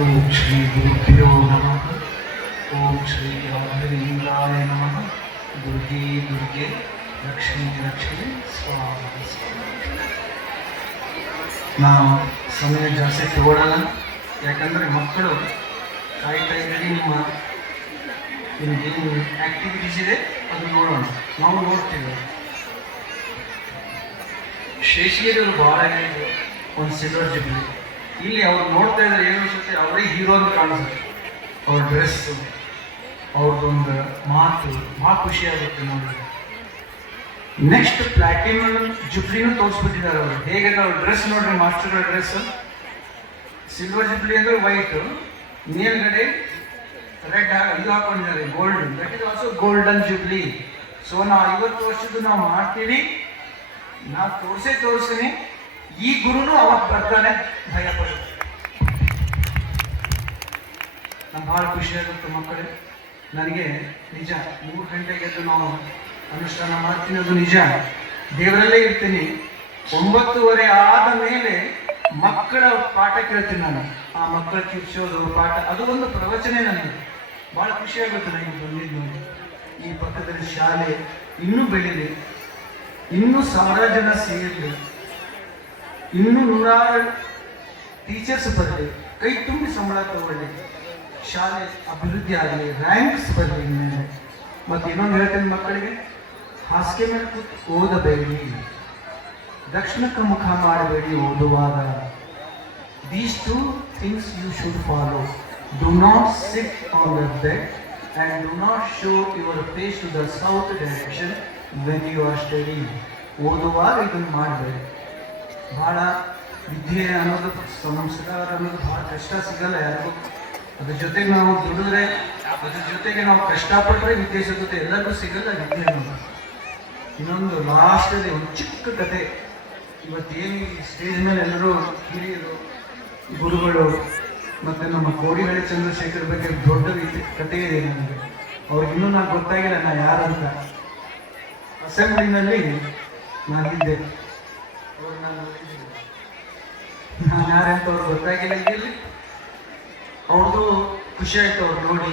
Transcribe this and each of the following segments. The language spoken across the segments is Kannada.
ಓಂ ಶ್ರೀ ಗುರುಭ್ಯೋ ನಮಃ. ಓಂ ಶ್ರೀ ರಾಘವೇಂದ್ರಾಯ ನಮಃ. ದುರ್ಗೆ ದುರ್ಗೆ ಲಕ್ಷ್ಮೀ ಲಕ್ಷ್ಮೀ ಸ್ವಾಮಿ ಸ್ವಾಮಿ. ನಾವು ಸಮಯ ಜಾಸ್ತಿ ತಗೊಳ್ಳಲ್ಲ, ಯಾಕಂದರೆ ಮಕ್ಕಳು ಕಾಯ್ತಾ ಇದ್ದರೆ ನಿಮಗೇನು ಆ್ಯಕ್ಟಿವಿಟೀಸ್ ಇದೆ ಅದು ನೋಡೋಣ. ನಾವು ನೋಡ್ತೀವಿ. ಶೇಷಗಿರಿಯವರು ಭಾಳ ಹೇಳಿದ್ರು ಒಂದು ಸಿಲ್ವರ್ ಜುಬ್ಲಿ. ಇಲ್ಲಿ ಅವ್ರು ನೋಡ್ತಾ ಇದ್ದಾರೆ ಏನು ಅನ್ಸುತ್ತೆ, ಅವರೇ ಹೀರೋ ಅಂತ ಕಾಣಿಸುತ್ತೆ. ಅವ್ರ ಡ್ರೆಸ್ಸು, ಅವ್ರದ್ದೊಂದು ಮಾತು ಭಾಳ ಖುಷಿಯಾಗುತ್ತೆ ನೋಡಿ. ನೆಕ್ಸ್ಟ್ ಪ್ಲಾಟಿನಮ್ ಜುಬ್ಲಿನೂ ತೋರಿಸ್ಬಿಟ್ಟಿದ್ದಾರೆ ಅವರು. ಹೇಗೆ ಅವ್ರ ಡ್ರೆಸ್ ನೋಡ್ರಿ, ಮಾಸ್ಟರ್ಗಳ ಡ್ರೆಸ್. ಸಿಲ್ವರ್ ಜುಬ್ಲಿ ಅಂದರೆ ವೈಟು, ಮೇಲ್ಗಡೆ ರೆಡ್ ಇದು ಹಾಕೊಂಡಿದ್ದಾರೆ, gold. That is also golden jubilee. So ನಾವು 50 ವರ್ಷದ್ದು ನಾವು ಮಾಡ್ತೀವಿ. ನಾವು ತೋರಿಸ್ತೀನಿ. ಈ ಗುರುನು ಅವತ್ತು ಬರ್ತಾನೆ, ಭಯ ಪಡುತ್ತೆ. ನಮ್ಗೆ ಭಾಳ ಖುಷಿಯಾಗುತ್ತೆ ಮಕ್ಕಳೇ. ನನಗೆ ನಿಜ 3 ಗಂಟೆಗೆ ಎದ್ದು ನಾವು ಅನುಷ್ಠಾನ ಮಾಡ್ತೀನಿ, ಅದು ನಿಜ. ದೇವರಲ್ಲೇ ಇರ್ತೀನಿ. 9:30 ಆದ ಮೇಲೆ ಮಕ್ಕಳ ಪಾಠ ಕೇಳ್ತೀನಿ ನಾನು. ಆ ಮಕ್ಕಳ ಕಿರ್ಚೋದು ಪಾಠ, ಅದು ಒಂದು ಪ್ರವಚನ. ನನಗೆ ಭಾಳ ಖುಷಿಯಾಗುತ್ತೆ. ನನಗೆ ಬಂದಿದ್ದು ಈ ಪಕ್ಕದಲ್ಲಿ ಶಾಲೆ ಇನ್ನೂ ಬೆಳೀಲಿ, ಇನ್ನೂ 1000 ಜನ ಸೇರಲಿ, ಇನ್ನೂ 100 ಟೀಚರ್ಸ್ ಬರಲಿ, ಕೈ ತುಂಬಿ ಸಂಬಳ ತಗೊಳ್ಳಿ, ಶಾಲೆ ಅಭಿವೃದ್ಧಿ ಆಗಲಿ, ರ್ಯಾಂಕ್ಸ್ ಬರಲಿ ಮೇಲೆ. ಮತ್ತು ಇನ್ನೊಂದು ಹೇಳ್ತೇನೆ ಮಕ್ಕಳಿಗೆ, ಹಾಸಿಗೆ ಮೇಲೆ ಕೂತು ಓದಬೇಡಿ, ದಕ್ಷಿಣಕ್ಕೆ ಮುಖ ಮಾಡಬೇಡಿ ಓದುವಾಗ. These 2 things you should follow. Do not sit on the bed and do not show your face to the south direction when you are studying. ಓದುವಾಗ ಇದನ್ನು ಮಾಡಬೇಡಿ. ಭಾಳ ವಿದ್ಯೆ ಅನ್ನೋದು, ಸಂಸ್ಕಾರ ಅನ್ನೋದು ಭಾಳ ಕಷ್ಟ, ಸಿಗಲ್ಲ ಯಾರಿಗೂ. ಅದ್ರ ಜೊತೆಗೆ ನಾವು ದುಡಿದ್ರೆ, ಅದ್ರ ಜೊತೆಗೆ ನಾವು ಕಷ್ಟಪಟ್ಟರೆ ವಿದ್ಯೆ ಸಿಗುತ್ತೆ. ಎಲ್ಲರಿಗೂ ಸಿಗಲ್ಲ ವಿದ್ಯೆ ಅನ್ನೋದು. ಇನ್ನೊಂದು ಲಾಸ್ಟಲ್ಲಿ ಒಂದು ಚಿಕ್ಕ ಕತೆ. ಇವತ್ತೇನು ಸ್ಟೇಜ್ ಮೇಲೆ ಎಲ್ಲರೂ ಹಿರಿಯರು, ಗುರುಗಳು ಮತ್ತು ನಮ್ಮ ಕೋಡಿಹಳ್ಳಿ ಚಂದ್ರಶೇಖರ್ ಬಗ್ಗೆ ದೊಡ್ಡ ಕತೆ ಇದೆ ನನಗೆ. ಅವ್ರಿಗಿನ್ನೂ ನಾನು ಗೊತ್ತಾಗಿಲ್ಲ ನಾನು ಯಾರಂತ. ಅಸೆಂಬ್ಲಿನಲ್ಲಿ ನಾನಿದ್ದೆ, ನಾನು ಯಾರಂತ ಅವ್ರು ಗೊತ್ತಾಗಿಲ್ಲ. ಇಲ್ಲಿ ಅವ್ರದ್ದು ಖುಷಿ ಆಯ್ತು ಅವ್ರು ನೋಡಿ.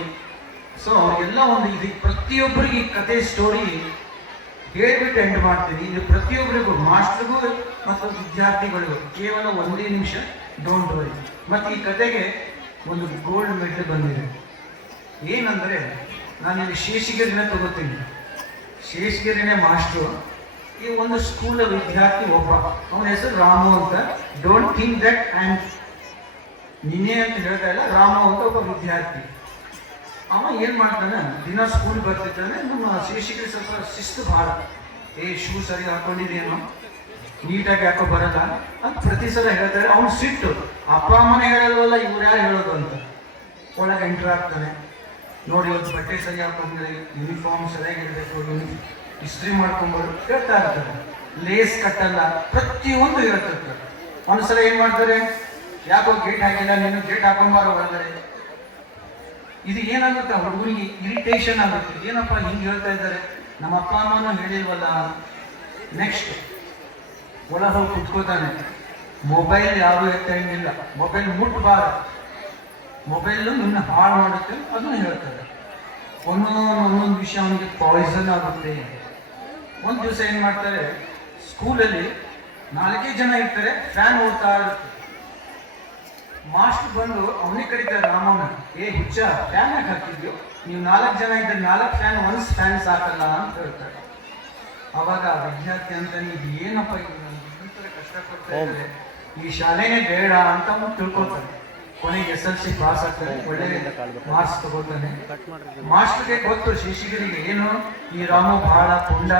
ಸೊ ಅವ್ರಿಗೆಲ್ಲ ಒಂದು ಇದು ಪ್ರತಿಯೊಬ್ಬರಿಗೆ ಈ ಕತೆ ಸ್ಟೋರಿ ಹೇಳ್ಬಿಟ್ಟು ಎಂಡ್ ಮಾಡ್ತೀನಿ. ಇದು ಪ್ರತಿಯೊಬ್ಬರಿಗೂ, ಮಾಸ್ಟರ್ಗೂ ಮತ್ತು ವಿದ್ಯಾರ್ಥಿಗಳಿಗೂ ಕೇವಲ 1 ನಿಮಿಷ, ಡೋಂಟ್ ವರಿ. ಮತ್ತು ಈ ಕತೆಗೆ ಒಂದು ಗೋಲ್ಡ್ ಮೆಡಲ್ ಬಂದಿದೆ. ಏನಂದರೆ, ನಾನಿಲ್ಲಿ ಶೇಷಗಿರಿನ ತಗೋತೀನಿ. ಶೇಷಗಿರಿನೇ ಮಾಸ್ಟ್ರು. ಈ ಒಂದು ಸ್ಕೂಲ ವಿದ್ಯಾರ್ಥಿ ಒಬ್ಬ, ಅವನ ಹೆಸರು ರಾಮು ಅಂತ. ಡೋಂಟ್ ಥಿಂಕ್ ದಟ್ ನಿನ್ನೆ ಅಂತ ಹೇಳ್ತಾ ಇಲ್ಲ, ರಾಮು ಅಂತ ಒಬ್ಬ ವಿದ್ಯಾರ್ಥಿ. ಅವ ಏನು ಮಾಡ್ತಾನೆ, ದಿನ ಸ್ಕೂಲ್ ಬರ್ತಿದ್ದಾನೆ. ನಮ್ಮ ಶೇಷಗಿರಿ ಸ್ವಲ್ಪ ಶಿಸ್ತು ಭಾಳ. ಶೂ ಸರಿ ಹಾಕೊಂಡಿದೇನೋ, ನೀಟಾಗಿ ಯಾಕೋ ಬರಲ್ಲ ಅಂತ ಪ್ರತಿ ಸಲ ಹೇಳ್ತಾರೆ. ಅವ್ನು ಸಿಟ್ಟು, ಅಪ್ಪ ಅಮ್ಮನೇ ಹೇಳಲ್ವಲ್ಲ, ಇವ್ರು ಯಾರು ಹೇಳೋದು ಅಂತ. ಒಳಗೆ ಎಂಟ್ರ್ ಆಗ್ತಾನೆ. ನೋಡಿ, ಇವತ್ತು ಬಟ್ಟೆ ಸರಿ ಹಾಕೊಂಡ್ರೆ, ಯೂನಿಫಾರ್ಮ್ ಸರಿಯಾಗಿರಬೇಕು, ಇಸ್ತ್ರಿ ಮಾಡ್ಕೊಂಬೋದು ಹೇಳ್ತಾ ಇರ್ತಾರೆ. ಲೇಸ್ ಕಟ್ಟಲ್ಲ, ಪ್ರತಿಯೊಂದು ಹೇಳ್ತಿರ್ತಾರೆ. ಒಂದ್ಸಲ ಏನು ಮಾಡ್ತಾರೆ, ಯಾಕೋ ಗೇಟ್ ಹಾಕಿಲ್ಲ, ನೀನು ಗೇಟ್ ಹಾಕೊಂಬಾರೋ ಒಳಗಡೆ. ಇದು ಏನಾಗುತ್ತೆ, ಹುಡುಗರಿಗೆ ಇರಿಟೇಷನ್ ಆಗುತ್ತೆ. ಏನಪ್ಪ ಹಿಂಗೆ ಹೇಳ್ತಾ ಇದ್ದಾರೆ, ನಮ್ಮ ಅಪ್ಪ ಅಮ್ಮನೂ ಹೇಳಿಲ್ವಲ್ಲ. ನೆಕ್ಸ್ಟ್ ಒಳ ಹೋಗಿ ಕುತ್ಕೋತಾನೆ. ಮೊಬೈಲ್ ಯಾರು ಎತ್ತಂಗಿಲ್ಲ, ಮೊಬೈಲ್ ಮುಟ್ಬಾರ್ದು, ಮೊಬೈಲು ನಿನ್ನ ಹಾಳು ಮಾಡುತ್ತೆ ಅದನ್ನು ಹೇಳ್ತಾರೆ. ಒಂದೊಂದು ವಿಷಯ ಅವನಿಗೆ ಪಾಯ್ಸನ್ ಆಗುತ್ತೆ. ಒಂದು ದಿವಸ ಏನು ಮಾಡ್ತಾರೆ, ಸ್ಕೂಲಲ್ಲಿ 4 ಜನ ಇರ್ತಾರೆ, ಫ್ಯಾನ್ ಓಡ್ತಾ ಇರುತ್ತೆ. ಮಾಸ್ಟರ್ ಬಂದು ಅವನಿಗೆ ಕರೀತಾರೆ, ರಾಮನ, ಹುಚ್ಚ, ಫ್ಯಾನ್ ಯಾಕೆ ಹಾಕಿದ್ಯೋ, ನೀವು 4 ಜನ ಇದ್ದರೆ 4 ಫ್ಯಾನ್, 1 ಫ್ಯಾನ್ ಸಾಕಲ್ಲ ಅಂತ ಹೇಳ್ತಾರೆ. ಅವಾಗ ವಿದ್ಯಾರ್ಥಿ ಅಂತ, ಇದು ಏನಪ್ಪ ಇದು ಕಷ್ಟಪಡ್ತಾ ಇದ್ದಾರೆ, ಈ ಶಾಲೆನೇ ಬೇಡ ಅಂತ ತಿಳ್ಕೊತಾನೆ. ಕೊನೆಗೆ SLC ಪಾಸ್ ಆಗ್ತಾನೆ, ಒಳ್ಳೆ ಮಾರ್ಕ್ಸ್ ತಗೋತಾನೆ. ಮಾಸ್ಟರ್ಗೆ ಗೊತ್ತು, ಶೇಷಗಿರಿಗೆ ಏನು, ಈ ರಾಮು ಬಹಳ ಪುಂಡ,